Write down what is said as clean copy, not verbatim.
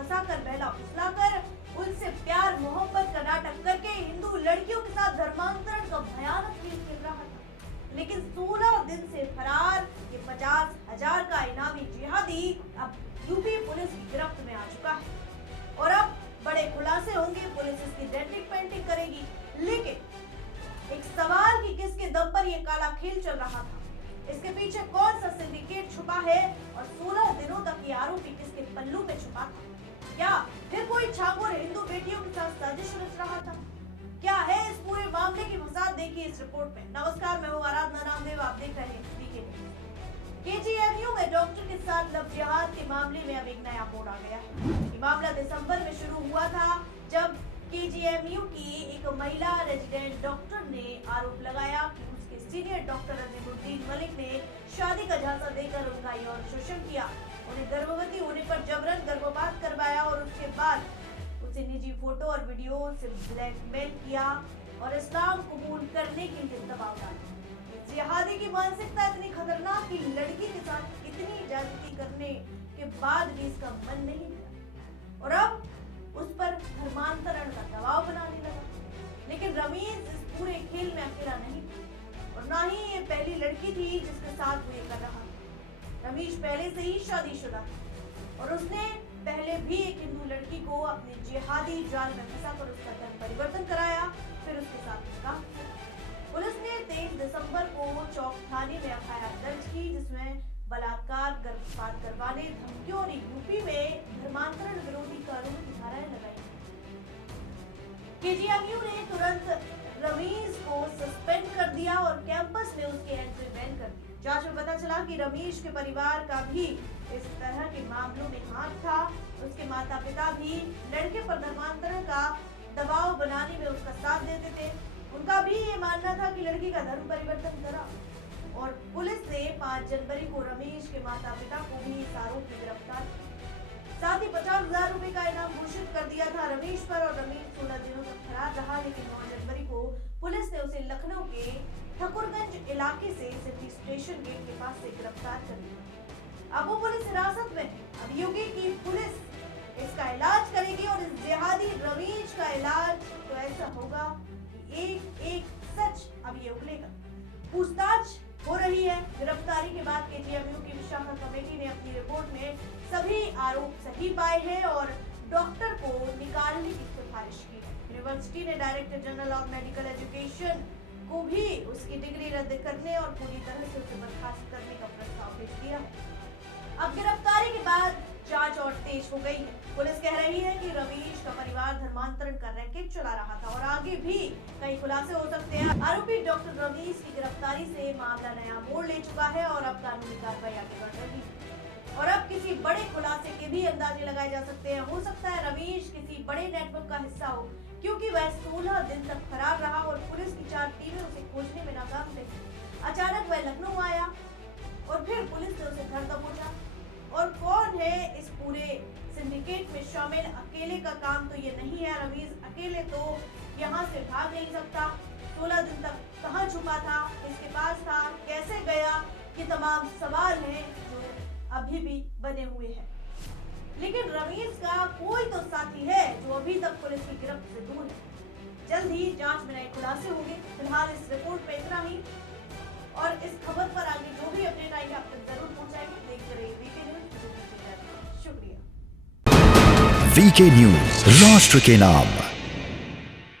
फंसाकर बहला फुसलाकर उनसे प्यार मोहब्बत का नाटक करके हिंदू लड़कियों के साथ धर्मांतरण का भयानक खेल खेल रहा था। लेकिन 16 दिन से फरार ये 50,000 का इनामी जिहादी अब यूपी पुलिस की गिरफ्त में आ चुका है और अब बड़े खुलासे होंगे। पुलिस इसकी डेंटिक पेंटिंग करेगी, लेकिन एक सवाल कि किसके दम पर यह काला खेल चल रहा था, इसके पीछे कौन सा सिंडिकेट छुपा है और 16 दिनों तक ये आरोपी किसके पल्लू में छुपा था? क्या फिर कोई छांगुर हिंदू बेटियों के साथ साजिश रच रहा था? क्या है इस पूरे मामले की वजाहत देखिए इस रिपोर्ट में। नमस्कार, मैं हूँ आराधना नामदेव, आप देख रहे हैं वीके न्यूज़। केजीएमयू में डॉक्टर के साथ लव जिहाद के मामले में अब एक नया मोड़ आ गया है। ये मामला दिसंबर में शुरू हुआ था जब केजीएमयू की एक महिला रेजिडेंट डॉक्टर ने आरोप लगाया कि उसके सीनियर डॉक्टर अजीमुद्दीन मलिक ने शादी का झांसा देकर उनका यौन शोषण किया, उन्हें गर्भवती होने पर जबरन गर्भपात करवाया और उसके बाद उसे निजी फोटो और वीडियो से ब्लैकमेल किया और इस्लाम कबूल करने के लिए दबाव डाला। जिहादी की मानसिकता इतनी खतरनाक कि लड़की के साथ इतनी ज्यादती करने के बाद भी इसका मन नहीं था और अब उस पर धर्मांतरण का दबाव बनाने लगा। लेकिन रमीज इस पूरे खेल में अकेला नहीं था और ना ही ये पहली लड़की थी जिसके साथ वो ये कर रहा था। रमीज पहले से ही शादीशुदा था और उसने पहले भी एक हिंदू लड़की को अपने जिहादी जाल में फंसाकर उसका धर्म परिवर्तन कराया, फिर उसके साथ निकाह किया। पुलिस ने 23 दिसंबर को चौक थाने में एफआईआर दर्ज की, जिसमें बलात्कार, गर्भपात करवाने, धमकियों और यूपी में धर्मांतरण विरोधी कानून की धाराएं लगाई। केजीएमयू ने तुरंत रमीज को सस्पेंड कर दिया और कैंपस में उसकी एंट्री बैन कर दी। जांच में पता चला कि रमीज के परिवार का भी इस तरह के मामलों में हाथ था। उसके माता पिता भी लड़के पर धर्मांतरण का दबाव बनाने में उसका साथ देते थे। उनका भी ये मानना था कि लड़की का धर्म परिवर्तन करा और पुलिस ने 5 जनवरी को रमेश के माता पिता को भी इस आरोप में गिरफ्तार किया। साथ ही 50,000 रुपए का इनाम घोषित कर दिया था रमेश पर और रमेश 16 दिनों तक फरार रहा, लेकिन 9 जनवरी को पुलिस ने उसे लखनऊ के ठकुरगंज इलाके से सिटी स्टेशन गेट के पास से गिरफ्तार कर लिया। अब वो पुलिस हिरासत में है। अब यूपी की पुलिस इसका इलाज करेगी और इस जिहादी रमीज का इलाज तो ऐसा होगा कि एक सच अब ये उगलेगा। पूछताछ हो रही है। गिरफ्तारी के बाद केजीएमयू की विशाखा कमेटी ने अपनी रिपोर्ट में सभी आरोप सही पाए हैं और डॉक्टर को निकालने की सिफारिश की है। यूनिवर्सिटी ने director general of medical education को भी उसकी डिग्री रद्द करने और पूरी तरह से उसे बर्खास्त करने का प्रस्ताव भेज दिया। अब गिरफ्तारी के बाद जांच और तेज हो गई है। पुलिस कह रही है कि रवीश का परिवार धर्मांतरण का रैकेट चला रहा था और आगे भी कई खुलासे हो सकते हैं। आरोपी डॉक्टर रवीश की गिरफ्तारी से मामला नया मोड़ ले चुका है और अब कानूनी कार्रवाई आगे बढ़ रही है और अब किसी बड़े खुलासे के भी अंदाजे लगाए जा सकते हैं। हो सकता है रवीश किसी बड़े नेटवर्क का हिस्सा हो, क्योंकि वह 16 दिन तक फरार रहा और पुलिस की 4 टीमें उसे खोजने में नाकाम रही। अचानक वह लखनऊ आया और फिर पुलिस ने उसे घर दबोचा। और कौन है इस पूरे सिंडिकेट में शामिल? अकेले का काम तो ये नहीं है। रवीज अकेले तो यहाँ से भाग नहीं सकता। 16 दिन तक कहाँ छुपा था, किसके पास था, कैसे गया, ये तमाम सवाल हैं जो अभी भी बने हुए हैं। लेकिन रवीज का कोई तो साथी है जो अभी तक पुलिस की गिरफ्त से दूर है। जल्द ही जांच में नए खुलासे होंगे। फिलहाल इस रिपोर्ट में इतना ही और इस खबर पर आगे जो भी अपडेट आएगी आप तक जरूर पहुंचाएंगे। देखते रहिए वीके न्यूज़। शुक्रिया। वीके न्यूज़, राष्ट्र के नाम।